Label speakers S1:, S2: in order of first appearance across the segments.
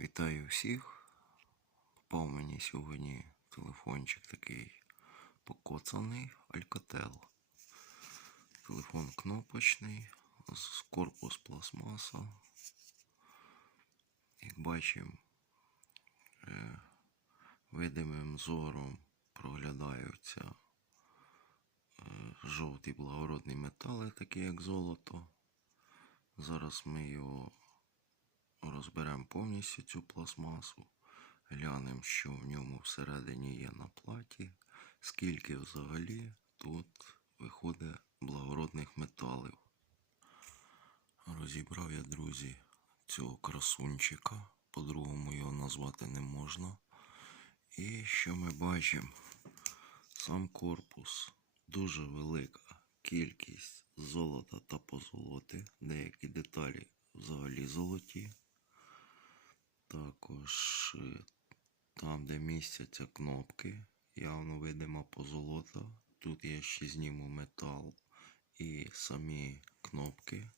S1: Вітаю всіх. Попав мені сьогодні телефончик такий покоцаний Alcatel. Телефон кнопочний, корпус пластмаса. Як бачимо, е, видимим зором проглядаються е, жовті благородні метали, такі як золото. Зараз ми його розберемо повністю цю пластмасу, глянемо, що в ньому всередині є на платі, скільки взагалі тут виходить благородних металів. Розібрав я, друзі, цього красунчика, по-другому його назвати не можна. І що ми бачимо? Сам корпус дуже велика кількість золота та позолоти, деякі деталі взагалі золоті. Також е, там, де містяться кнопки, явно видима позолота. Тут я ще зніму метал і самі кнопки.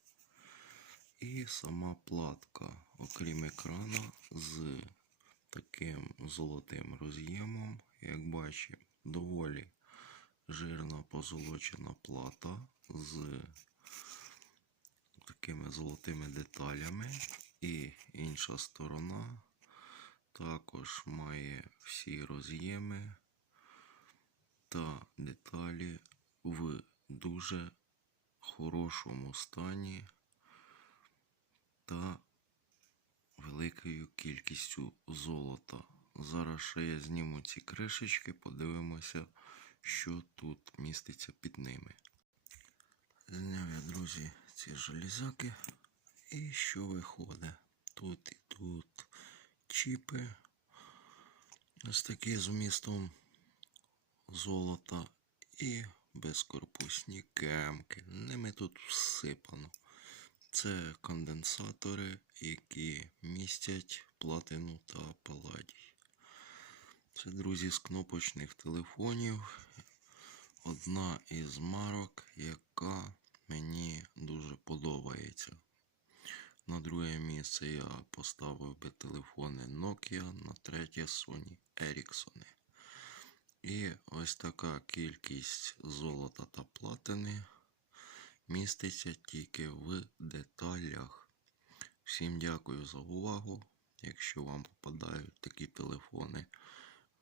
S1: І сама платка, окрім екрана, з таким золотим роз'ємом, як бачимо, доволі жирна позолочена плата з такими золотими деталями. І інша сторона також має всі роз'єми та деталі в дуже хорошому стані та великою кількістю золота. Зараз ще я зніму ці кришечки, подивимося, що тут міститься під ними. Зняв я, друзі, ці железяки. І що виходить? Тут і тут чіпи. Ось такі з вмістом золота і безкорпусні кемки. Ними тут всипано. Це конденсатори, які містять платину та паладій. Це, друзі, з кнопочних телефонів. Одна із марок, яка мені дуже подобається. На друге місце я поставив би телефони Nokia, на третє Sony Ericsson. І ось така кількість золота та платини міститься тільки в деталях. Всім дякую за увагу. Якщо вам попадають такі телефони,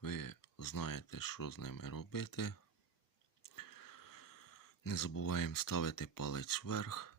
S1: ви знаєте, що з ними робити. Не забуваємо ставити палець вверх.